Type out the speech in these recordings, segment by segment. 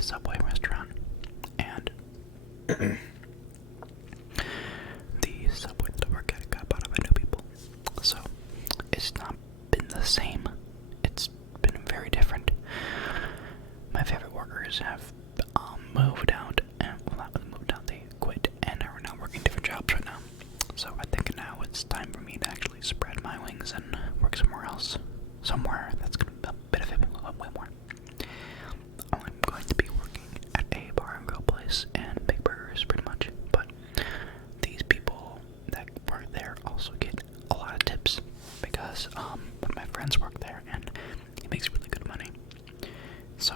Subway restaurant, and the Subway that I work at got bought up by new people. So it's not been the same. It's been very different. My favorite workers have moved out, and well, not really moved out, they quit, and are now working different jobs right now. So I think now it's time for me to actually spread my wings and work somewhere else. Somewhere that's going to benefit me way more. I'm going to be working at a bar and grill place and big burgers pretty much, but these people that work there also get a lot of tips because one of my friends work there and he makes really good money. So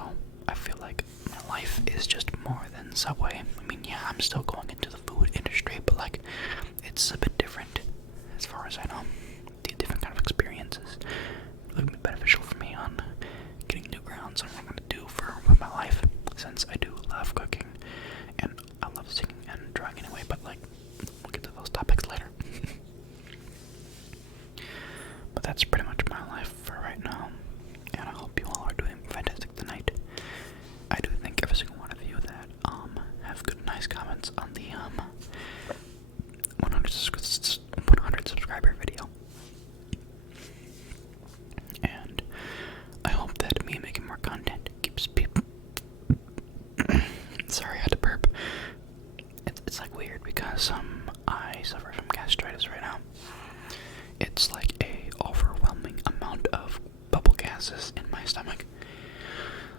I feel like my life is just more than Subway. I mean, yeah, I'm still going into the food industry, but like it's a bit different as far as I know. The different kind of experiences really be beneficial for me on getting new grounds on what I'm going to do for my life, since I do love cooking and I love singing and drawing anyway, but like we'll get to those topics later. But that's pretty much my life for right now, and I hope you all are doing fantastic tonight. I do thank every single one of you that have good nice comments on the 100 subscriber video. And I hope that me making more content keeps people sorry, I had to burp. It's like weird because I suffer from gastritis right now. It's like a overwhelming amount of bubble gases in my stomach.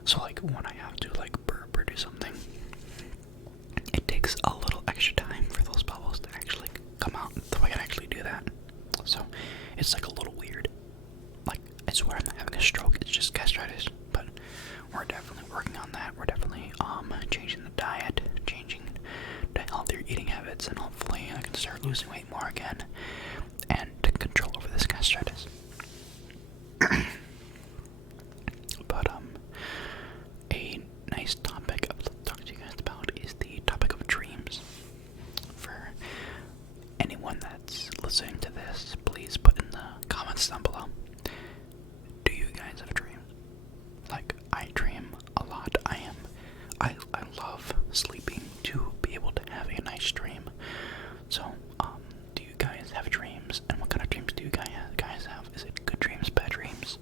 So like when I have to like burp or do something, it takes a little extra time for those bubbles to actually come out so I can actually do that. So it's like a little weird. Like I swear I'm not having a stroke, it's just gastritis. But we're definitely working on that. We're definitely changing the diet, changing to healthier eating habits, and hopefully I can start losing weight more again and to control over this gastritis. But a nice topic I'd love to talk to you guys about is the topic of dreams. For anyone that's listening to this, please put in the comments down below. Do you guys have dreams? Like, I dream a lot. I love sleeping to be able to have a nice dream. So, do you guys have dreams? And what kind of dreams do you guys have? Is it good dreams, bad dreams?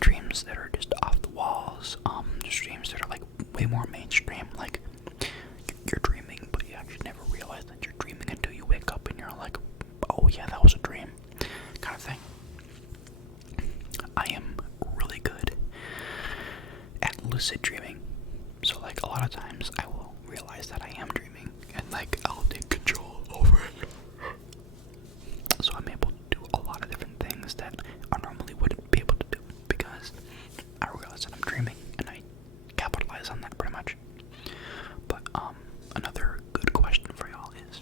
Dreams that are just off the walls? Just dreams that are like way more mainstream, like you're dreaming, but you actually never realize that you're dreaming until you wake up and you're like, oh yeah, that was a dream, kind of thing. I am really good at lucid dreaming. So like a lot of times I will realize that I am dreaming and like I'll take control over it. So I'm able to do a lot of different things that I normally wouldn't be able to do because I realize that I'm dreaming and I capitalize on that pretty much. But another good question for y'all is,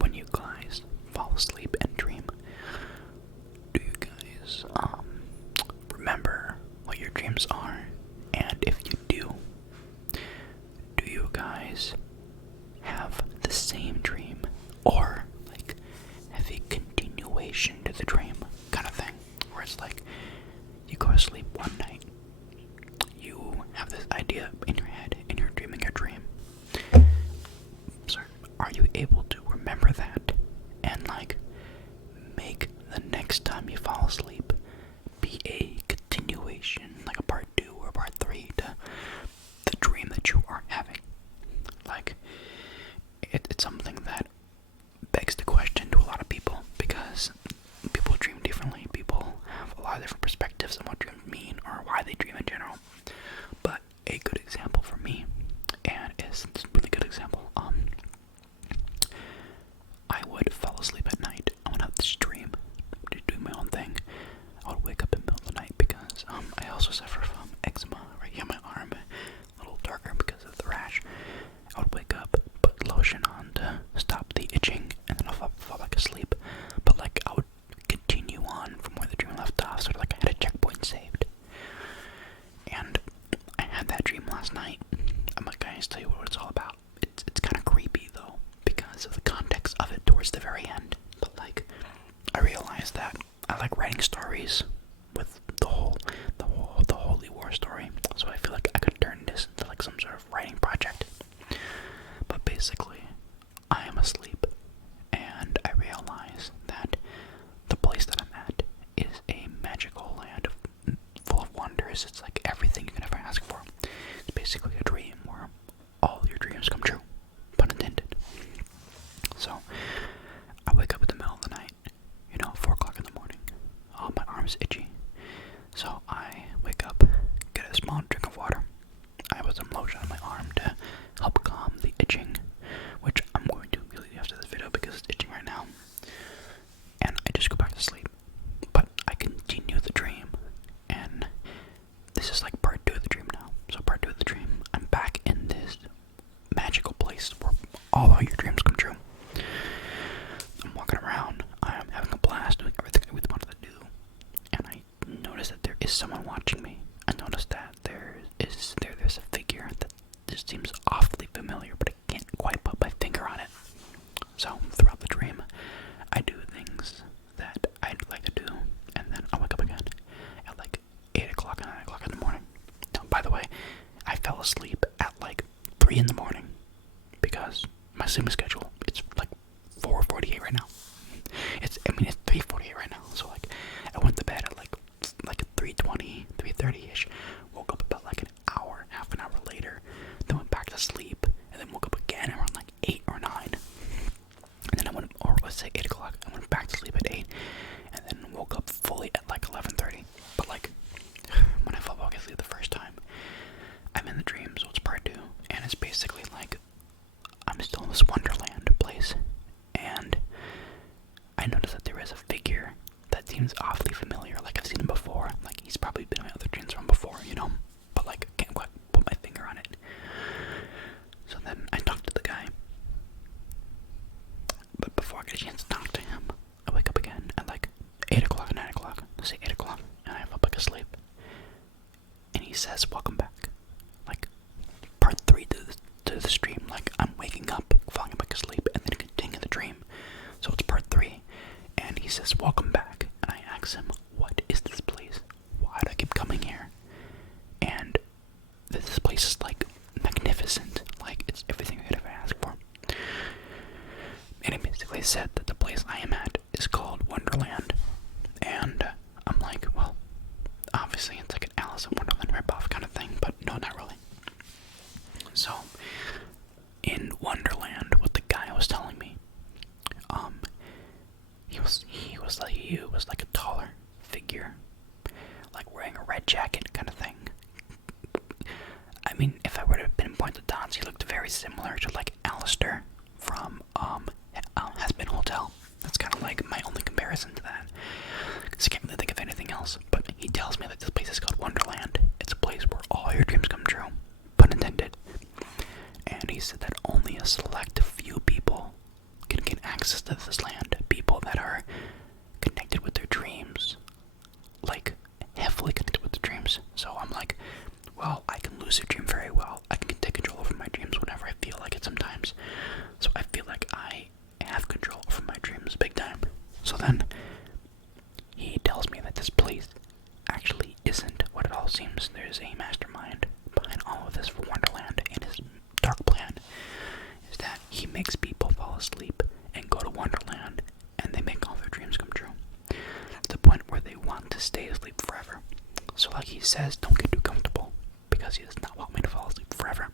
when you guys fall asleep and dream, do you guys remember what your dreams are? And if you do you guys have the same dream, or like have a continuation to the dream kind of thing, where it's like you go to sleep one night, you have this idea in your head and you're dreaming your dream. So are you able to remember that and like make the next time you fall asleep be a continuation, like a part 2 or part 3 to the dream that you are having? Like, it's something that begs the question to a lot of people, because people dream differently. People have a lot of different perspectives on what dreams mean or why they dream in general. But a good example for me, and it's a really good example, I would fall asleep at night. I would have this dream, just doing my own thing. I would wake up in the middle of the night because I also suffer from eczema right here on my arm, a little darker because of the rash. I would wake up, put lotion on to stop the itching, and then I'll fall back asleep. But like I would continue on from where the dream left off, sort of like I had a checkpoint saved. And I had that dream last night. I'm not going to tell you what it's all about. It's kind of creepy though, because of the context of it towards the very end. But like, I realized that I like writing stories with the holy was itchy. So I wake up, get a small drink of water. I put some lotion on my arm to help calm the itching, which I'm going to immediately after this video because it's itching right now. And I just go back to sleep. But I continue the dream, and this is like part 2 of the dream now. So part 2 of the dream, I'm back in this magical place where all of your dreams come true. I'm walking around, I'm having a blast doing everything I really wanted to do, and I notice that there is someone watching me. I notice that there's a figure that just seems awfully familiar, but I can't quite put my finger on it. So throughout the dream, I do things that I'd like to do, and then I wake up again at like 8 o'clock and 9 o'clock in the morning. Now, by the way, I fell asleep at like 3 in the morning because my sleeping schedule, it's like 4:48 right now. It's 3:48 right now. So like I went to bed at like 3:20, 3:30ish. Woke up about like half an hour later. Then went back to sleep, and then woke up again around like 8 or 9. And then I went, or let's say 8 o'clock. I went back to sleep at 8, and then woke up fully at like 11:30. But like when I fell back asleep the first time, I'm in the dream, so it's part 2, and it's basically like I'm still in this wonderland place, and I notice that there is a figure that seems awfully familiar. Like I've seen him before. Like he's probably been in my other dreams from before, you know. But like I can't quite put my finger on it. So then I talk to the guy. But before I get a chance to talk to him, I wake up again at like 8 o'clock, 9 o'clock. Let's say 8 o'clock, and I fall back asleep. And he says, "Welcome back." Like part 3 to the stream. Like I'm waking up, falling back asleep, and then continue the dream. So it's part 3. And he says, "Welcome back." And I ask him, "What is this place? Why do I keep coming here?" And this place is like magnificent. Like it's everything I could ever ask for. And he basically said that the place I am at is called Wonderland. And I'm like, well, obviously it's like an Alice in Wonderland ripoff kind of thing, but no, not really. So, in Wonderland, what the guy was telling me, he was like a taller figure, like wearing a red jacket kind of thing. I mean, if I were to pinpoint the dots, he looked very similar to like Alistair from Has Been Hotel. That's kind of like my only comparison to that, because I can't really think of anything else. But he tells me that this place is called Wonderland. It's a place where all your dreams come true, pun intended. And he said that only a select few people can get access to this land. People that are connected with their dreams, like heavily connected with their dreams. So I'm like, well, I can lucid dream very well. I can take control over my dreams whenever I feel like it sometimes. So I feel like I have control over my dreams big time. So then he tells me that this place actually isn't what it all seems. There's a mastermind behind all of this for Wonderland, and his dark plan is that he makes people fall asleep and go to Wonderland, and they make all their dreams come true, to the point where they want to stay asleep forever. So like he says, don't get too comfortable, because he does not want me to fall asleep forever.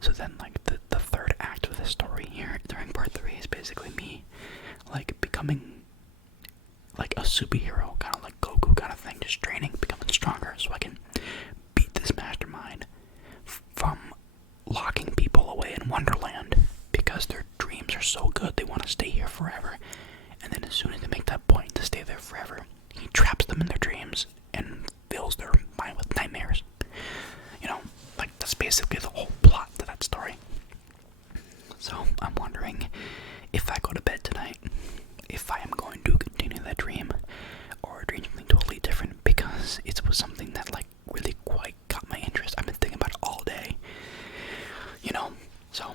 So then like the third act of the story here during part 3 is basically me like becoming like a superhero, kind of like Goku kind of thing, just training, becoming stronger so I can beat this mastermind from locking people away in Wonderland because their dreams are so good they want to stay here forever. And then as soon as they make that point to stay there forever, he traps them in their dreams and fills their mind with nightmares. You know, like that's basically the whole plot to that story. So I'm wondering if I go to bed tonight, if I am going to continue that dream or dream something totally different, because it was something that like really quite got my interest. I've been thinking about it all day, you know. So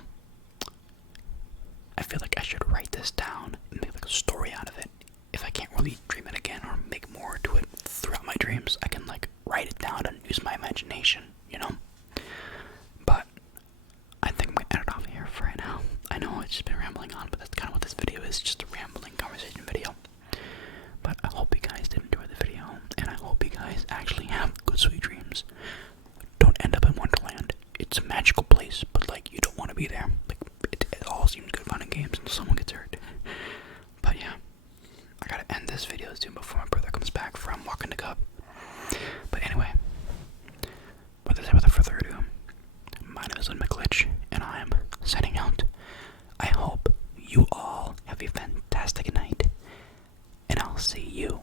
I feel like I should write this down and make like a story out of it. If I can't really dream it again or make more to it throughout my dreams, I can like write it down and use my imagination, you know. But I think I'm gonna end it off here for right now. I know I've just been rambling on, but that's kind of what this video is, just a rambling conversation video. But I hope you guys did enjoy the video, and I hope you guys actually have good sweet dreams. Don't end up in Wonderland. It's a magical place, but like you don't want to be there. Like it all seems good fun and games until someone gets hurt. But yeah, I gotta end this video soon before my brother comes back see you